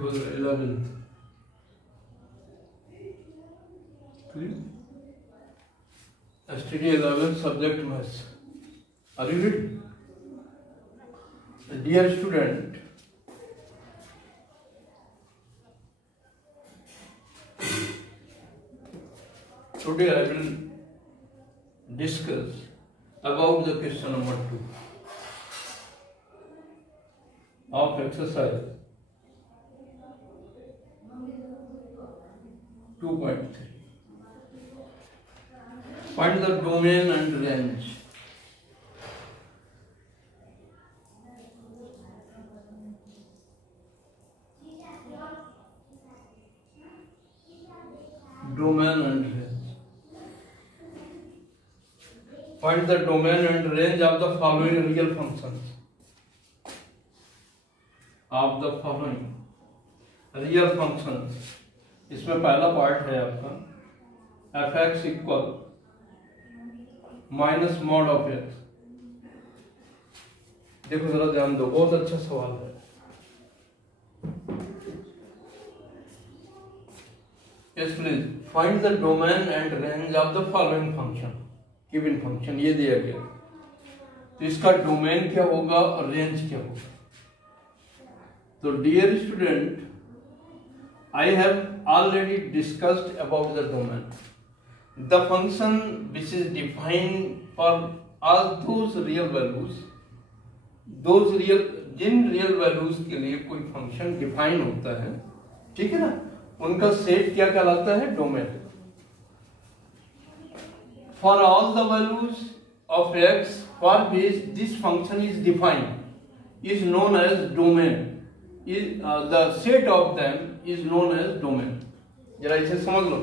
11th. Clear? STD 11 subject maths. Are you ready? Dear student, today I will discuss about the question number 2 of exercise 2.3. Find the domain and range. Domain and range. Find the domain and range of the following real functions. Of the following real functions. इसमें पहला part है आपका f(x) equal minus mod of x। देखो जरा ध्यान दो, बहुत अच्छा सवाल है। Yes, please find the domain and range of the following function. Given function ये दिया गया, तो इसका डोमेन क्या होगा और रेंज क्या होगा। तो dear student, I have already discussed about the domain. The function which is defined for all those real values, जिन real values के लिए कोई function define होता है, ठीक है ना, उनका सेट क्या कहलाता है? Domain. For all the values of x for which this function is defined is known as domain. The set of them is known as domain. जरा इसे समझ लो।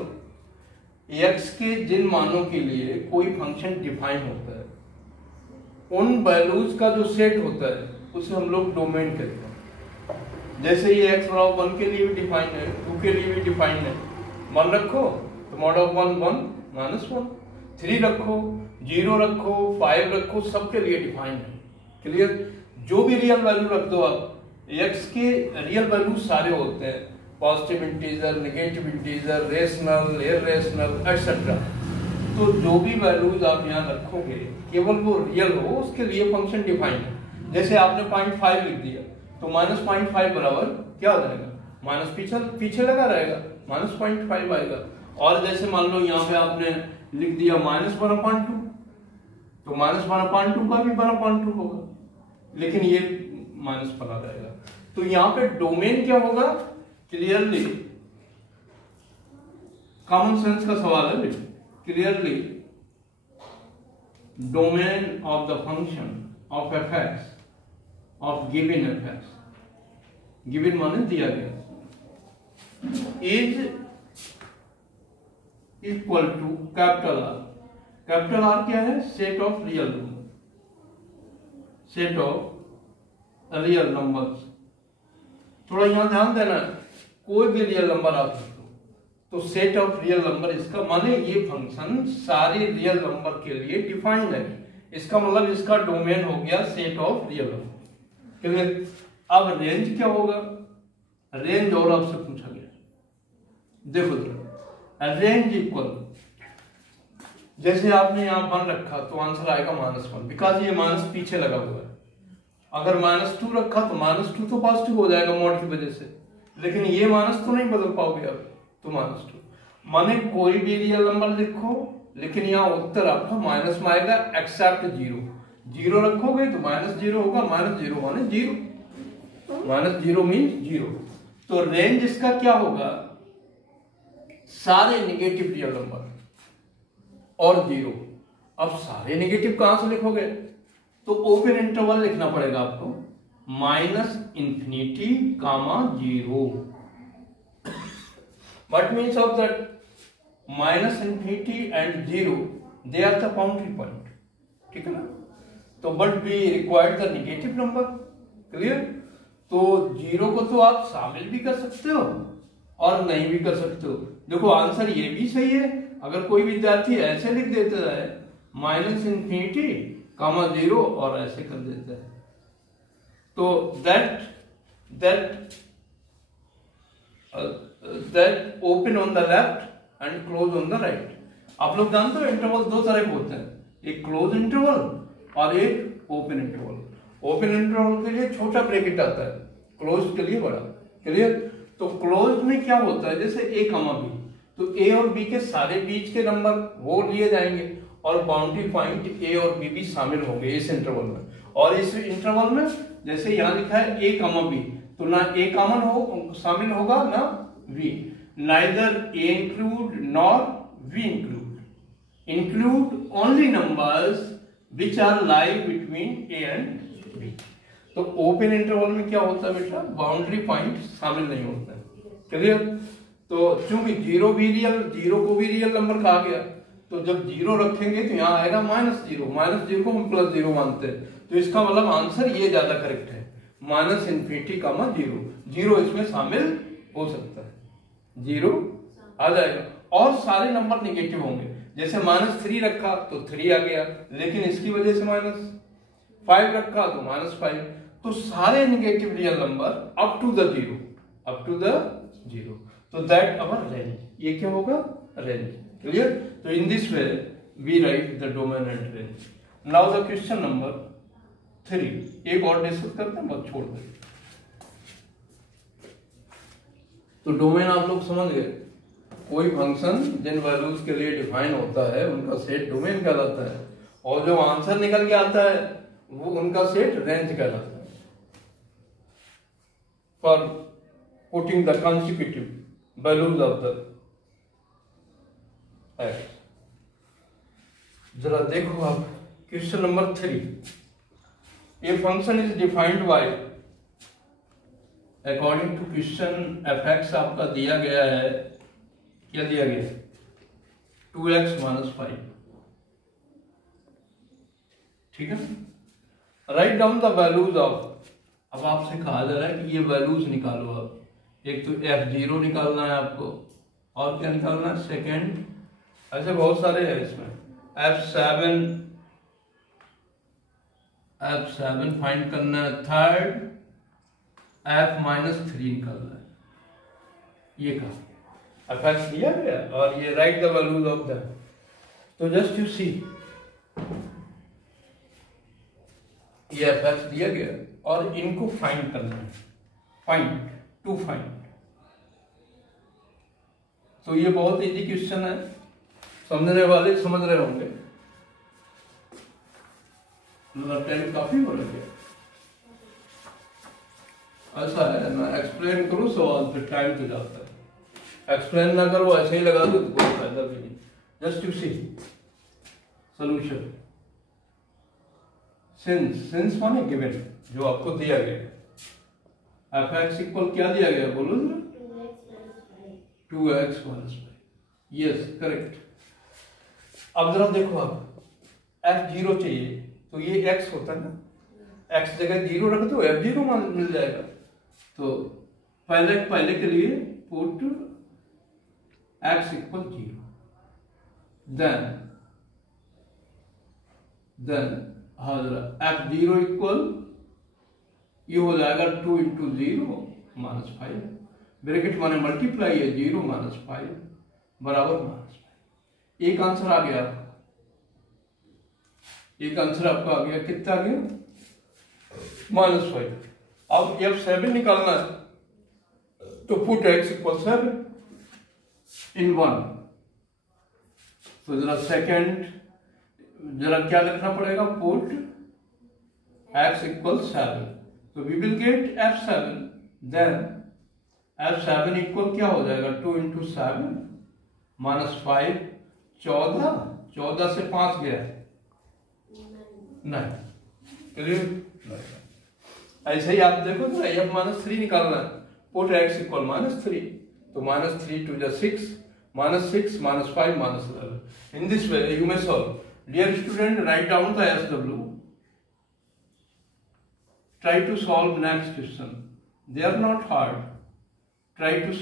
x के जिन मानों के लिए कोई फंक्शन डिफाइन होता है, उन वैल्यूज का जो सेट होता है उसे हम लोग डोमेन कहते हैं। जैसे ये x बराबर 1 के लिए भी डिफाइन है, 2 के लिए भी डिफाइन है। 1 रखो तो मॉड ऑफ 1 1 माइनस 1, 3 रखो, 0 रखो, 5 रखो, सबके लिए डिफाइन है। क्लियर? जो भी रियल वैल्यू रख दो आप, x के रियल वैल्यू सारे होते हैं, positive integer, negative integer, rational, irrational etcetera. तो जो भी वैल्यूज आप यहाँ रखोगे केवल वो रियल हो, उसके लिए फंक्शन डिफाइन है। जैसे आपने 0.5 लिख दिया तो माइनस 0.5 बराबर क्या हो जाएगा? माइनस पीछे लगा रहेगा, माइनस 0.5 आएगा। और जैसे मान लो यहाँ पे आपने लिख दिया -1/2, तो -1/2 का भी 1/2 होगा, लेकिन ये माइनस पर आ जाएगा। तो यहाँ पे डोमेन क्या होगा? क्लियरली कॉमन सेंस का सवाल है। Clearly domain of the function of f(x) of given f(x), given माने दिया गया, is equal to capital R। Capital R क्या है? Set of real number, set of real numbers. थोड़ा यहां ध्यान देना, कोई भी रियल नंबर आप लिख दो तो सेट ऑफ रियल नंबर, इसका माने ये फंक्शन सारे रियल नंबर के लिए डिफाइंड है। इसका मतलब इसका डोमेन हो गया set of real number. Clear? अब रेंज क्या होगा? रेंज और आपसे पूछा गया, देखो तो रेंज इक्वल, जैसे आपने यहां 1 रखा तो आंसर आएगा -1, बिकॉज ये माइनस पीछे लगा हुआ है। अगर -2 रखा तो -2 तो पॉजिटिव हो जाएगा मॉड की वजह से, लेकिन ये माइनस तो नहीं बदल पाओगे आप, तो -2 माने कोई भी रियल नंबर लिखो, लेकिन यहाँ उत्तर आपका माइनस में आएगा एक्सेप्ट 0। 0 रखोगे तो -0 होगा, -0 माने 0, -0 मीन 0। तो रेंज इसका क्या होगा? सारे नेगेटिव रियल नंबर और 0। अब सारे नेगेटिव कहां से लिखोगे? तो ओपन इंटरवल लिखना पड़ेगा आपको, -∞, (0). What means of that -∞ and 0, they are the boundary point, ठीक है ना? तो but we require the negative number, clear? तो 0 को तो आप शामिल भी कर सकते हो और नहीं भी कर सकते हो। देखो आंसर ये भी सही है। अगर कोई विद्यार्थी ऐसे लिख देता है -∞, (0) और ऐसे कर देता है, तो that that open on the left and close on the right. आप लोग जानते हो इंटरवल दो तरह के होते हैं, एक क्लोज इंटरवल और एक ओपन इंटरवल। ओपन इंटरवल के लिए छोटा ब्रैकेट आता है, क्लोज के लिए बड़ा। क्लियर? तो क्लोज में क्या होता है, जैसे a कमा b, तो a और b के सारे बीच के नंबर वो लिए जाएंगे और बाउंड्री पॉइंट a और b भी शामिल होंगे इस इंटरवल में। और इस इंटरवल में जैसे यहाँ लिखा है a कमा b, तो ना a कॉमन हो शामिल होगा ना v। Neither a include nor v include. Include only numbers which are lie between a and b। तो ओपन इंटरवल में क्या होता है बेटा, बाउंड्री पॉइंट शामिल नहीं होता है। क्लियर? तो चूंकि जीरो भी रियल, जीरो को भी रियल नंबर कहा गया, तो जब जीरो रखेंगे तो यहाँ आएगा -0। -0 को हम +0 मानते हैं, तो इसका मतलब आंसर ये ज्यादा करेक्ट है, -∞, 0 इसमें शामिल हो सकता है, 0 आ जाएगा। और सारे नंबर निगेटिव होंगे, जैसे -3 रखा तो 3 आ गया, लेकिन इसकी वजह से -5 रखा तो -5। तो सारे negative real number up to the zero, तो दैट अवर रेंज। ये क्या होगा, रेंज। क्लियर? तो in this way we write the domain and range. Now the question number 3, एक और डिस्कस करते हैं, बस छोड़ दें। तो डोमेन आप लोग समझ गए, कोई फंक्शन जिन वैल्यूज के लिए डिफाइन होता है उनका सेट डोमेन कहलाता है, और जो आंसर निकल के आता है वो उनका सेट रेंज कहलाता है। For putting the consecutive values of the X. जरा देखो आप question number 3, a function is defined by, according to question fx आपका दिया गया है, क्या दिया गया, 2x - 5। ठीक है? Write down the values of, अब आपसे कहा जा रहा है कि ये वैल्यूज निकालो। अब एक तो f0 निकालना है आपको, और क्या निकालना है, सेकेंड, ऐसे बहुत सारे हैं इसमें, f7 फाइंड करना है, थर्ड f-3 निकालना है। ये कहा fx दिया गया और ये right the values of the, तो जस्ट यू सी, ये fx दिया गया और इनको फाइंड करना है, फाइंड। तो ये बहुत इजी क्वेश्चन है, समझने वाले समझ रहे होंगे। टाइम काफी हो रहा है, ऐसा है ना, एक्सप्लेन करो सवाल फिर टाइम तो जाता है, एक्सप्लेन ना करो ऐसे ही लगा दो तो कोई फायदा भी नहीं। Just you see solution. Since माने गिवन, जो आपको दिया गया, fx इक्वल क्या दिया गया, बोलो जरा, 2x - 5। Yes, correct. अब जरा देखो, आप f0 चाहिए तो ये x होता है ना, x जगह 0 रख दो, f0 मिल जाएगा। तो पहले के लिए put x = 0, then f0 equal, ये हो जाएगा 2 × 0 - 5, ब्रैकेट माने मल्टीप्लाई है, 0 - 5 बराबर -5। एक आंसर आ गया, एक आंसर आपका आ गया, कितना आ गया, -5। अब f7 निकालना है, तो पुट x = 7 इन 1। तो जरा सेकेंड, जरा क्या लिखना पड़ेगा, पुट x = 7, तो we will get f7, then f7 equal क्या हो जाएगा, 2 × 7 - 5, 14 से 5 गया, नहीं, क्लियर? ऐसे ही आप देखो तो f-3 निकालना है, पुट x = -3, तो -3 × 2 = 6, -6 - 5 - 11। In this way you may solve. Dear student, write down the SW. Try to solve next question. They are not hard. Try to solve.